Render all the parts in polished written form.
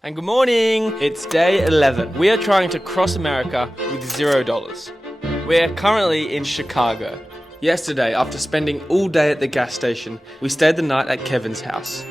And good morning! It's day 11. We are trying to cross America with $0. We're currently in Chicago. Yesterday, after spending all day at the gas station, we stayed the night at Kevin's house.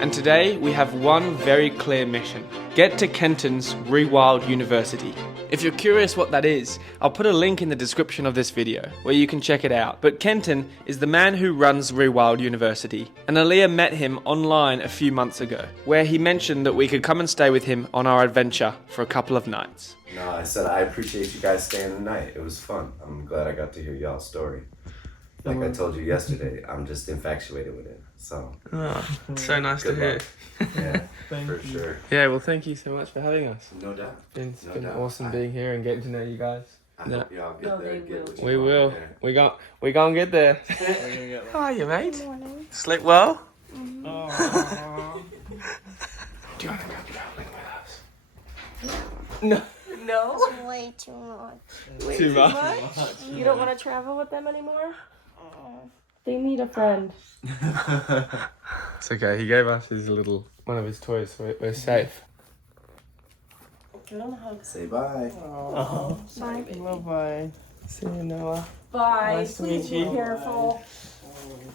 And today, we have one very clear mission. Get to Kenton's ReWild University. If you're curious what that is, I'll put a link in the description of this video where you can check it out. But Kenton is the man who runs ReWild University, and Elia met him online a few months ago, where he mentioned that we could come and stay with him on our adventure for a couple of nights. No, I said I appreciate you guys staying the night. It was fun. I'm glad I got to hear y'all's story. Like I told you yesterday, I'm just infatuated with it. So, It's so nice to hear. Yeah, for sure. Yeah, well, thank you so much for having us. No doubt. It's been awesome being here and getting to know you guys. I hope y'all get there and get what you We want will. there. We gonna get there. How are you, mate? Good morning. Sleep well? Mm-hmm. Oh. Do you want to go traveling with us? No. No? It's way too much. Too much? You don't want to travel with them anymore? They need a friend. It's okay. He gave us one of his toys, so we're safe. Give them a hug. Say bye. Oh. Bye. Bye-bye. See you, Noah. Bye. Nice to Please meet be you. careful.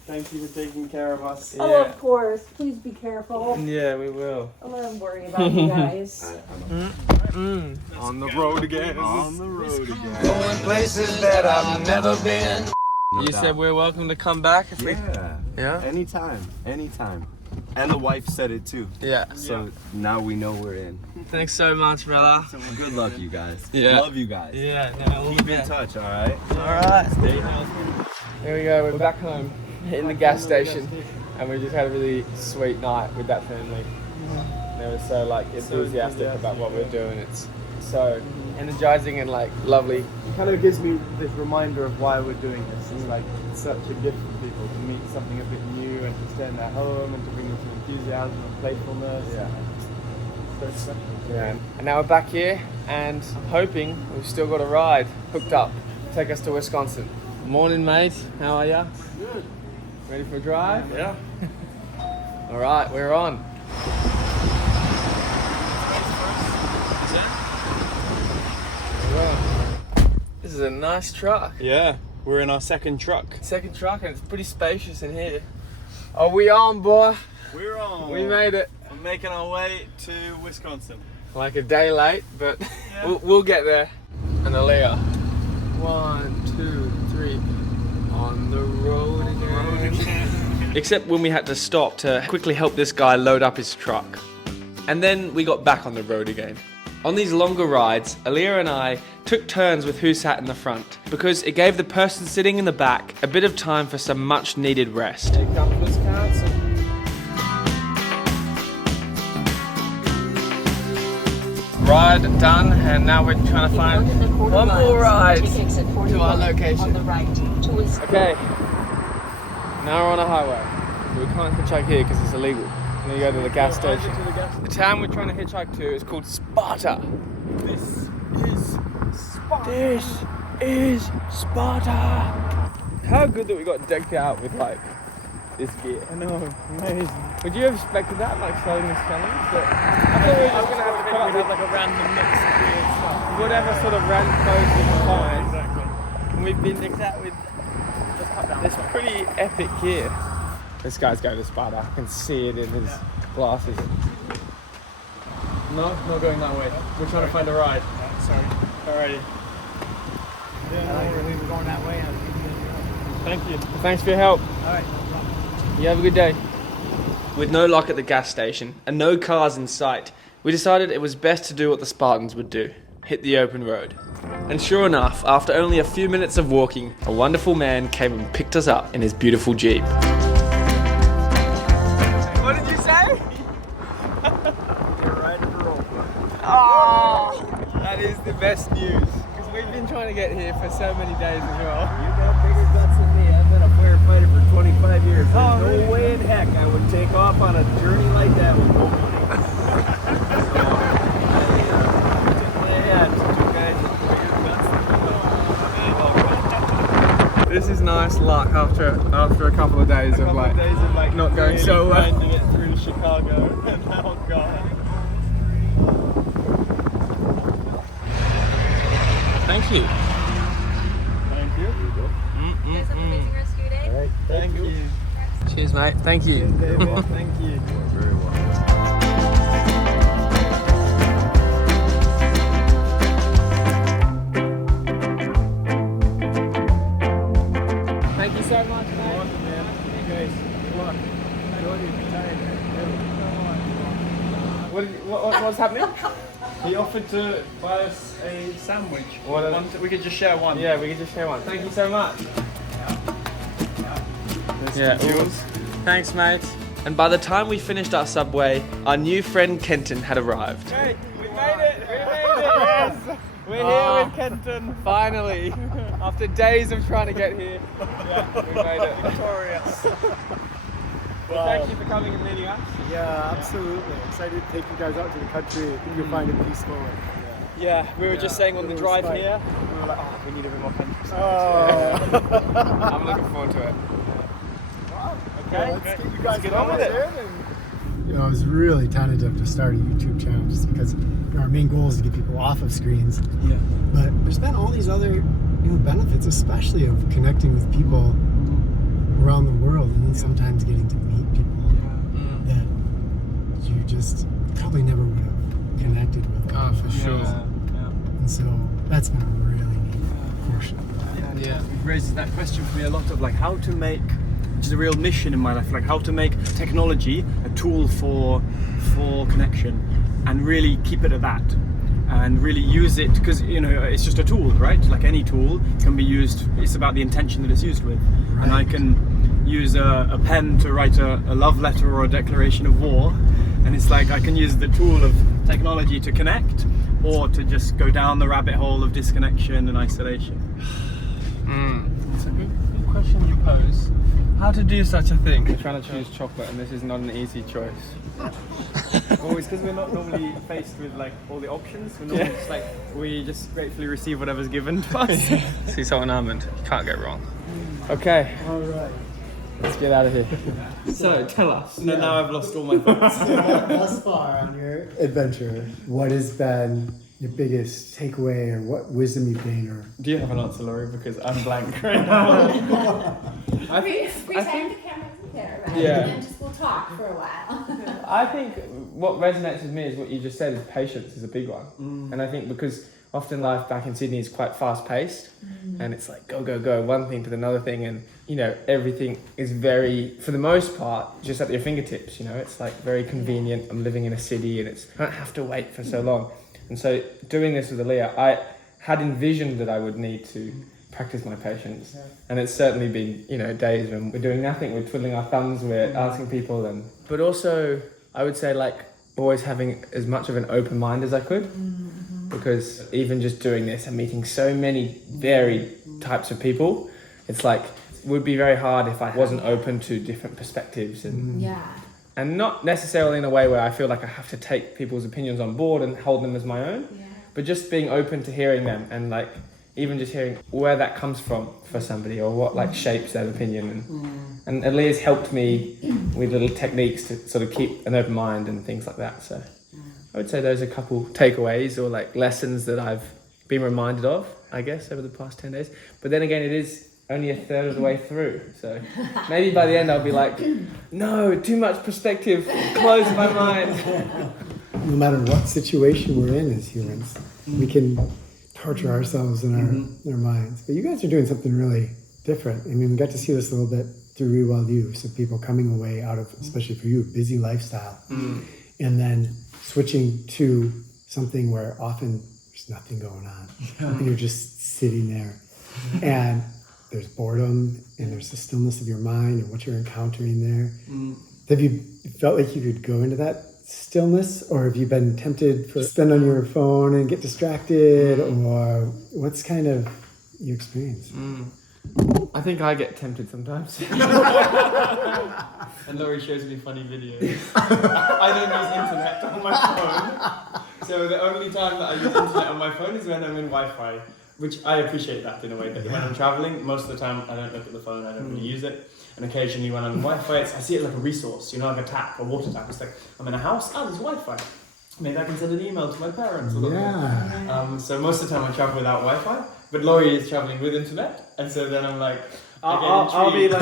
Thank you for taking care of us. Oh, of course. Please be careful. Yeah, we will. I'm gonna worry about you guys. On the road again. On the road again. Going places that I've never been. You said we're welcome to come back if we... Yeah? Anytime. And the wife said it too. Yeah. So now we know we're in. Thanks so much, brother. Good luck, you guys. Yeah. Love you guys. Yeah. Keep in touch, alright? Alright. Here we go. We're back home in the gas station. And we just had a really sweet night with that family. They were so enthusiastic about what we're doing. It's so energizing and lovely. It kind of gives me this reminder of why we're doing this. It's such a gift for people to meet something a bit new and to stay in their home and to bring them some enthusiasm and playfulness. Yeah. So special. Yeah. And now we're back here and I'm hoping we've still got a ride hooked up to take us to Wisconsin. Morning, mate. How are ya? Good. Ready for a drive? Yeah. All right, we're on. This is a nice truck. Yeah, we're in our second truck. Second truck, and it's pretty spacious in here. Are we on, boy? We're on. We made it. We're making our way to Wisconsin. Like a day late, but we'll get there. And Elia. 1, 2, 3. On the road again. Except when we had to stop to quickly help this guy load up his truck. And then we got back on the road again. On these longer rides, Elia and I took turns with who sat in the front because it gave the person sitting in the back a bit of time for some much needed rest. Ride done, and now we're trying to find one more ride to our location. Okay, now we're on a highway. We can't hitchhike here because it's illegal. We go to the gas station. The town we're trying to hitchhike to is called Sparta. This is Sparta. This is Sparta. How good that we got decked out with this gear. I know, amazing. Would you have expected that, starting this challenge? But I thought we were just going to have to come up with a random mix of weird stuff. whatever sort of random clothes we can find. Exactly. And we've been decked out with this pretty epic gear. This guy's going to Sparta. I can see it in his glasses. No, not going that way. We're trying to find a ride. Sorry. Alrighty. We were going that way. Thank you. Thanks for your help. Alright. You have a good day. With no luck at the gas station and no cars in sight, we decided it was best to do what the Spartans would do. Hit the open road. And sure enough, after only a few minutes of walking, a wonderful man came and picked us up in his beautiful Jeep. What did you say? You're right at the roll. Oh, that is the best news. Because we've been trying to get here for so many days as well. You got bigger guts than me. I've been a firefighter for 25 years. There's Oh, no really? way in heck I would take off on a journey like that with no money. This is nice luck after a couple of days of not going so well. Trying to get through Chicago. Oh god. Thank you. Thank you. You guys have an amazing rest of your day. All right. Thank you. Cheers, mate. Thank you. Thank you. Very well. Thank you so much, mate. Awesome, man. Hey guys, good luck. Enjoy your time. What's happening? He offered to buy us a sandwich. We could just share one. Yeah, we could just share one. Thank you so much. Yeah, yours. Thanks, mate. And by the time we finished our subway, our new friend Kenton had arrived. Hey, we made it! We made it! Yes! We're here with Kenton. Finally, after days of trying to get here, we made it. Victorious. Well, thank you for coming and meeting us. Yeah, absolutely. Excited to take you guys out to the country. I think you'll find it peaceful. Yeah, we were just saying on the drive spike. here, we were like, oh, we need a bit more country. I'm looking forward to it. Okay, let's get you guys get on with it. You know, I was really tentative to start a YouTube channel just because our main goal is to get people off of screens. Yeah. But there's been all these other benefits, especially of connecting with people around the world, and then sometimes getting to meet people that you just probably never would have connected with. Oh, for sure. And so that's been a really neat portion. Yeah. It raises that question for me a lot of like how to make, which is a real mission in my life, like how to make technology a tool for connection and really keep it at that and really use it, because it's just a tool, right? Like any tool can be used, it's about the intention that it's used with. Right. And I can use a pen to write a love letter or a declaration of war, and it's like I can use the tool of technology to connect or to just go down the rabbit hole of disconnection and isolation. It's a good question you pose. How to do such a thing? We're trying to choose chocolate and this is not an easy choice. Always, because we're not normally faced with like all the options. We're normally just like, we just gratefully receive whatever's given to us. See something almond, you can't go wrong. Okay. All right. Let's get out of here. So, tell us. No, now I've lost all my thoughts. So thus far on your adventure, what has been your biggest takeaway, or what wisdom you've gained? Or Do you have an answer, Laurie? Because I'm blank right now. Pretend the camera's there, right? Yeah. And then just we'll talk for a while. I think what resonates with me is what you just said, is patience is a big one. And I think because often life back in Sydney is quite fast paced and it's like go, go, go, one thing to another thing, and everything is very, for the most part, just at your fingertips. It's like very convenient. I'm living in a city and I don't have to wait for so long. And so doing this with Elia, I had envisioned that I would need to practice my patience. And it's certainly been, days when we're doing nothing, we're twiddling our thumbs, we're asking people, but also I would say like always having as much of an open mind as I could, because even just doing this and meeting so many varied types of people, it's like, it would be very hard if I wasn't open to different perspectives and not necessarily in a way where I feel like I have to take people's opinions on board and hold them as my own, but just being open to hearing them and like even just hearing where that comes from for somebody or what like shapes that opinion. And Elia's helped me with little techniques to sort of keep an open mind and things like that. So I would say those are a couple takeaways or like lessons that I've been reminded of, I guess, over the past 10 days. But then again, it is only a third of the way through. So maybe by the end I'll be like, no, too much perspective, close my mind. no matter what situation we're in as humans, we can torture ourselves in our minds. But you guys are doing something really different. I mean, we got to see this a little bit through ReWild U. So people coming away out of, especially for you, busy lifestyle, and then switching to something where often there's nothing going on. And you're just sitting there. And there's boredom and there's the stillness of your mind and what you're encountering there. Have you felt like you could go into that stillness, or have you been tempted to spend on your phone and get distracted, or what's kind of your experience? I think I get tempted sometimes. And Laurie shows me funny videos. I don't use internet on my phone. So the only time that I use internet on my phone is when I'm in Wi-Fi, which I appreciate that in a way, that when I'm traveling, most of the time I don't look at the phone, I don't really use it. And occasionally when I'm on Wi-Fi, I see it like a resource, like a tap, a water tap. It's like, I'm in a house, there's Wi-Fi. Maybe I can send an email to my parents. So most of the time I travel without Wi-Fi, but Laurie is traveling with internet, and so then I'm like, I'll be like,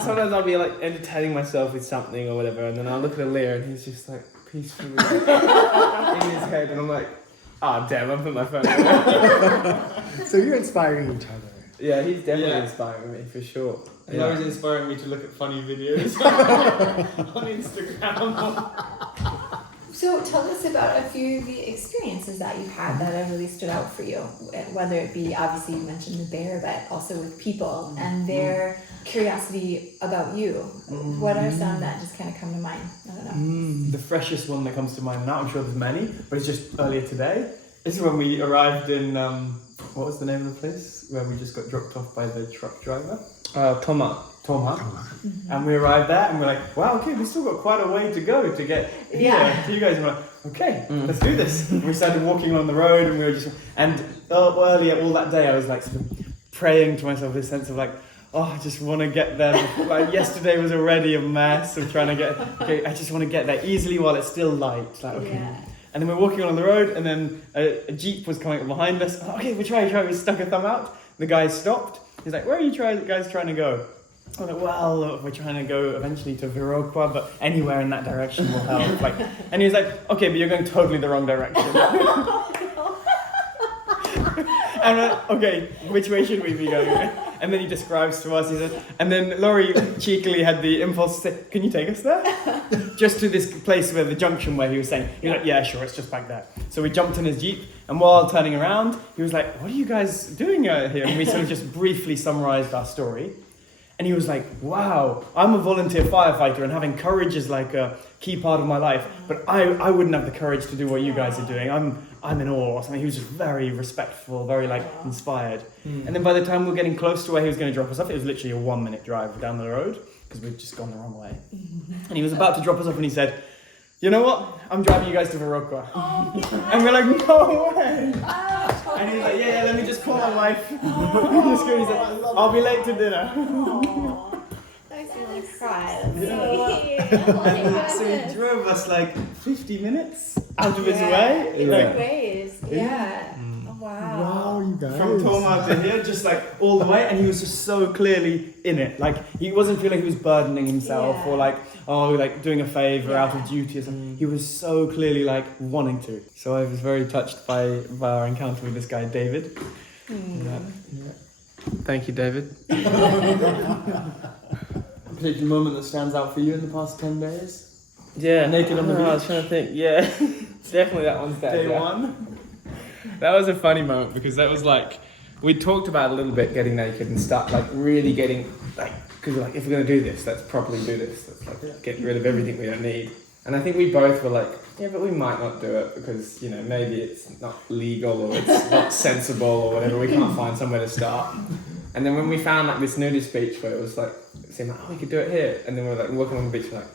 sometimes I'll be like entertaining myself with something or whatever, and then I'll look at Elia and he's just like peacefully in his head, and I'm like, oh damn, I put my phone away. So you're inspiring each other. Yeah, he's definitely Yeah. inspiring me for sure. And Laurie's inspiring me to look at funny videos on Instagram. So tell us about a few of the experiences that you've had that have really stood out for you. Whether it be, obviously you mentioned the bear, but also with people and their curiosity about you. What are some that just kind of come to mind? I don't know. The freshest one that comes to mind now, I'm sure there's many, but it's just earlier today. This is when we arrived in, what was the name of the place? Where we just got dropped off by the truck driver? Toma. And we arrived there and we're like, wow, okay, we've still got quite a way to go to get here to you guys. And we're like, okay, let's do this. And we started walking on the road and we were just, and earlier all that day I was like sort of praying to myself this sense of like, oh, I just want to get there. Like yesterday was already a mess of trying to get, okay, I just want to get there easily while it's still light. Like, okay. Yeah. And then we're walking on the road and then a Jeep was coming up behind us. Oh, okay, we try. We stuck a thumb out. The guy stopped. He's like, where are you guys trying to go? I was like, well, we're trying to go eventually to Viroqua, but anywhere in that direction will help. Like, and he was like, okay, but you're going totally the wrong direction. And we're like, okay, which way should we be going? And then he describes to us, he said, and then Laurie cheekily had the impulse to say, can you take us there? Just to this place where the junction where he was saying, he was like, yeah, sure, it's just back there. So we jumped in his Jeep, and while turning around, he was like, what are you guys doing out here? And we sort of just briefly summarized our story. And he was like, wow, I'm a volunteer firefighter and having courage is like a key part of my life, but I wouldn't have the courage to do what you guys are doing. I'm in awe or something. He was just very respectful, very like inspired. And then by the time we were getting close to where he was going to drop us off, it was literally a 1 minute drive down the road because we'd just gone the wrong way. And he was about to drop us off and he said, you know what? I'm driving you guys to Viroqua. And we're like, no way. And he's like, yeah, let me just call my wife. He's like, I'll be late to dinner. Makes me want to cry. So he drove us like 50 minutes out of his Yeah, way. in Like, some ways. Yeah. Wow. Wow, you guys. from Toma to here, just like all the way, and he was just so clearly in it. Like he wasn't feeling he was burdening himself or like, oh, like doing a favor out of duty or something. He was so clearly like wanting to. So I was very touched by our encounter with this guy, David. Thank you, David. A particular moment that stands out for you in the past 10 days? Yeah, Naked on the I was beach. trying to think. Yeah, definitely that one's Day dead. one. That was a funny moment because that was like, we talked about a little bit getting naked and start like really getting like, because like if we're going to do this, let's properly do this. Let's like get rid of everything we don't need. And I think we both were like, yeah, but we might not do it because, you know, maybe it's not legal or it's not sensible or whatever. We can't find somewhere to start. And then when we found like this nudist beach where it was like, it seemed like, oh, we could do it here. And then we're like walking on the beach, we're like,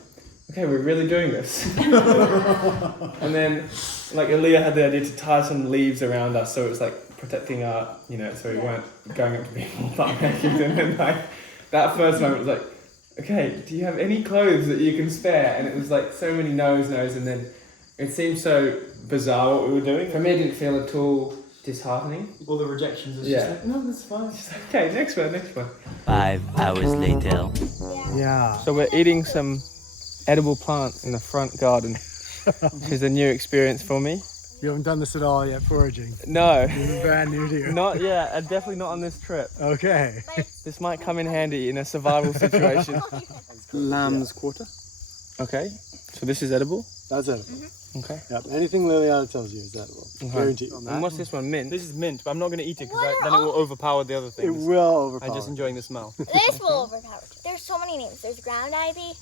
okay, we're really doing this. And then like Elia had the idea to tie some leaves around us so it was like protecting our, you know, so we weren't going up to people butt naked. And then like that first moment was like, okay, do you have any clothes that you can spare? And it was like so many no's, and then it seemed so bizarre what we were doing. For me, it didn't feel at all disheartening. All the rejections is Yeah. just like, no, that's fine. Just like, okay, next one. 5 hours later. Yeah. So we're eating some edible plants in the front garden, which is a new experience for me. You haven't done this at all yet, foraging. No, This is brand new to you. not yet, and definitely not on this trip. Okay. This might come in handy in a survival situation. Lamb's quarter. Okay, so this is edible. That's it. Okay. Yep. Anything Liliana tells you is edible. Guaranteed. And what's this one? Mint. This is mint, but I'm not going to eat it because then it will overpower the other It things. will overpower. I'm just enjoying the smell. This will overpower. There's so many names. There's ground ivy.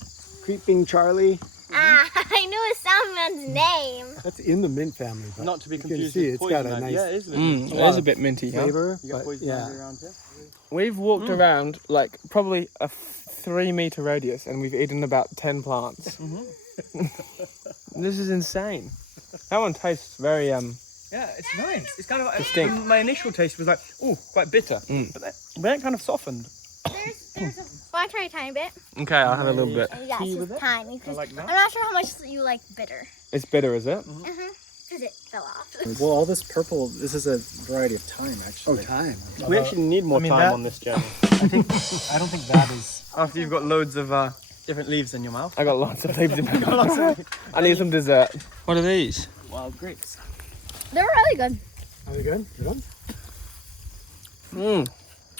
Creeping Charlie. I knew a salmon's name. That's in the mint family. But Not to be you can confused see with it's got poison a ivy. nice Yeah, it is mint. It is a bit minty. Huh? flavor. You got But poison yeah. ivy around here? We've walked around like probably a 3 meter radius, and we've eaten about 10 plants. This is insane. That one tastes very Yeah, it's nice. It's kind of Distinct. my initial taste was like, oh, quite bitter, but that kind of softened. There's a. Want to try a tiny bit? Okay, I'll have a little bit. Yeah, it's just tiny. 'Cause like that. I'm not sure how much you like bitter. It's bitter, is it? Because it fell off. Well, all this purple, this is a variety of thyme, actually. Oh, time. We actually need more time on this journey. I don't think that is... After you've got loads of different leaves in your mouth. I got lots of leaves in my mouth. I need some dessert. What are these? Wild grapes. They were really good. Are they good? Good ones?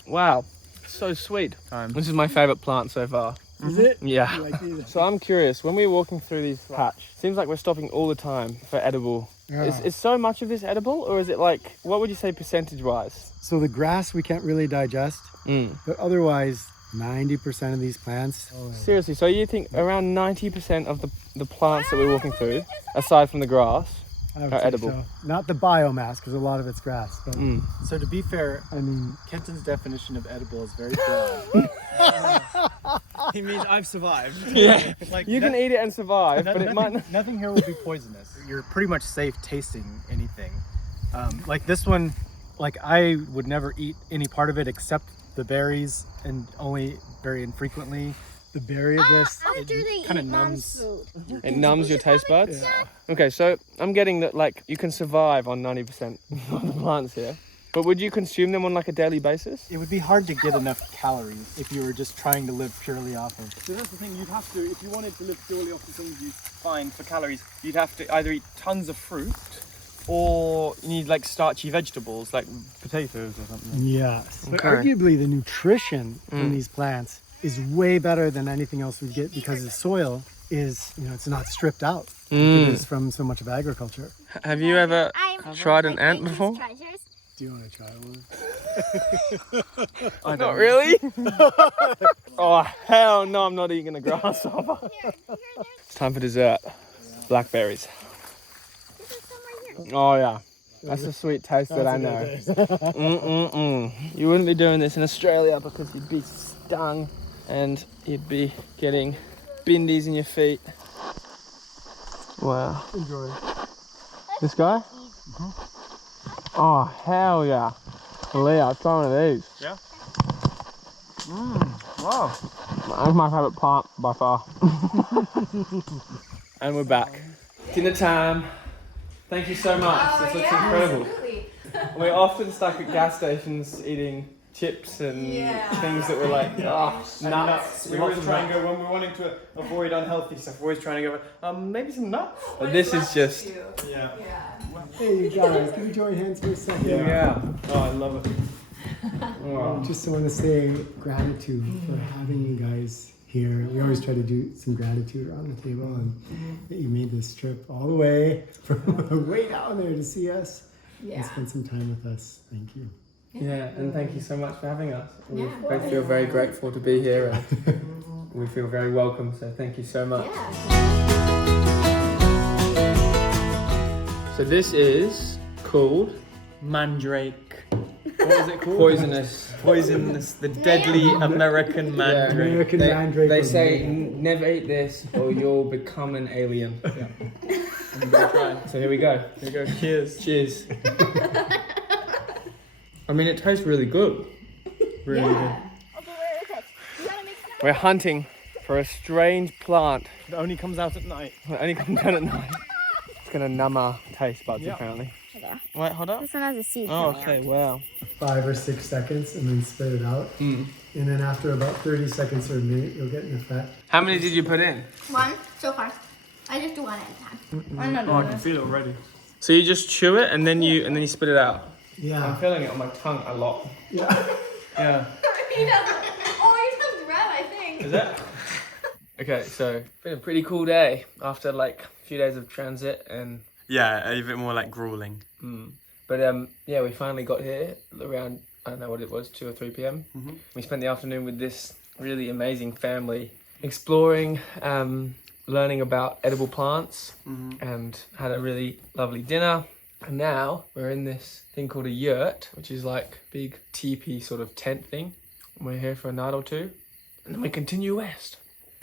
Wow. So sweet. This is my favourite plant so far. Is it? Yeah. You like these? So I'm curious, when we're walking through these patch, seems like we're stopping all the time for edible. Yeah. Is so much of this edible, or is it like, what would you say percentage-wise? So the grass we can't really digest, but otherwise 90% of these plants. Seriously, so you think around 90% of the plants that we're walking through, aside from the grass, I would are say edible? so. Not the biomass, because a lot of it's grass. But So to be fair, I mean, Kenton's definition of edible is very broad. He means I've survived. Yeah. Like You can eat it and survive, but it might not. Nothing here will be poisonous. You're pretty much safe tasting anything. Like this one, like I would never eat any part of it except the berries, and only very infrequently. the berry of this, After they kinda eat mom's numbs- food. It numbs your taste buds? Yeah. Okay, so I'm getting that like you can survive on 90% of the plants here. But would you consume them on like a daily basis? It would be hard to get enough calories if you were just trying to live purely off of. So that's the thing, you'd have to, if you wanted to live purely off the things you find for calories, you'd have to either eat tons of fruit or you need like starchy vegetables like potatoes or something. yes. But Okay. arguably the nutrition in these plants is way better than anything else we get because the soil is, it's not stripped out like it is from so much of agriculture. Have you ever I'm tried an like, ant eat these before? treasures. Do you want to try one? Not really? Oh, hell no, I'm not eating a grasshopper. It's time for dessert. Blackberries. This is somewhere here. Oh yeah, that's the sweet taste that I know. You wouldn't be doing this in Australia because you'd be stung and you'd be getting bindies in your feet. Wow. Enjoy. This guy? Oh, hell yeah. Elia, try one of these. Yeah? Wow. That's my favourite plant by far. And we're back. Dinner time. Thank you so much. This looks incredible. Absolutely. We're often stuck at gas stations eating chips and things that were like, nuts. We always try and go, when we're wanting to avoid unhealthy stuff, we're always trying to go, maybe some nuts? But this is just, Yeah. Hey, you guys, can we join hands for a second? yeah. Oh, I love it. Just want to say gratitude for having you guys here. We always try to do some gratitude around the table, and that you made this trip all the way from way down there to see us and spend some time with us. Thank you. Yeah, and thank you so much for having us. We both feel very grateful to be here and we feel very welcome, so thank you so much. So this is called Mandrake. what is it called? Poisonous, the deadly American mandrake. American mandrake. They was say made. never eat this or you'll become an alien. I'm gonna try. So here we go. Here we go. Cheers. Cheers. I mean, it tastes really good. Really good. Oh, but where is it? You gotta make We're hunting for a strange plant It only comes out at night. that only comes out at night. It's gonna numb our taste buds, apparently. Okay. Wait, hold up. This one has a seed. Oh, coming okay, wow. 5 or 6 seconds and then spit it out. And then after about 30 seconds or a minute, you'll get an effect. How many did you put in? out. One so far. I just do one at a time. I'm not Oh, I doing can this. feel it already. So you just chew it and then you spit it out. I'm Yeah. feeling it on my tongue a lot. Yeah. Yeah. Oh, you're so red, I think. Is it? Okay, so been a pretty cool day after like a few days of transit and Yeah, a bit more like grueling. but yeah, we finally got here around, I don't know what it was, 2 or 3 p.m. We spent the afternoon with this really amazing family exploring, learning about edible plants and had a really lovely dinner. And now we're in this thing called a yurt, which is like big teepee sort of tent thing. We're here for a night or two and then we continue west.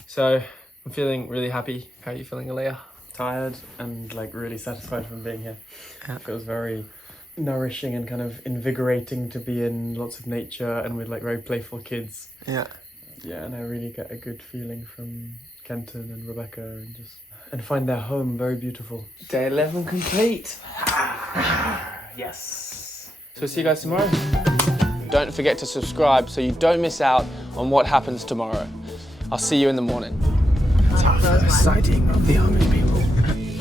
So I'm feeling really happy. How are you feeling, Elia? Tired and like really satisfied from being here. It feels very nourishing and kind of invigorating to be in lots of nature and with like very playful kids. Yeah. Yeah, and I really get a good feeling from Kenton and Rebecca and find their home very beautiful. Day 11 complete. Yes. So we'll see you guys tomorrow. Don't forget to subscribe so you don't miss out on what happens tomorrow. I'll see you in the morning. It's our first sighting of the Amish people.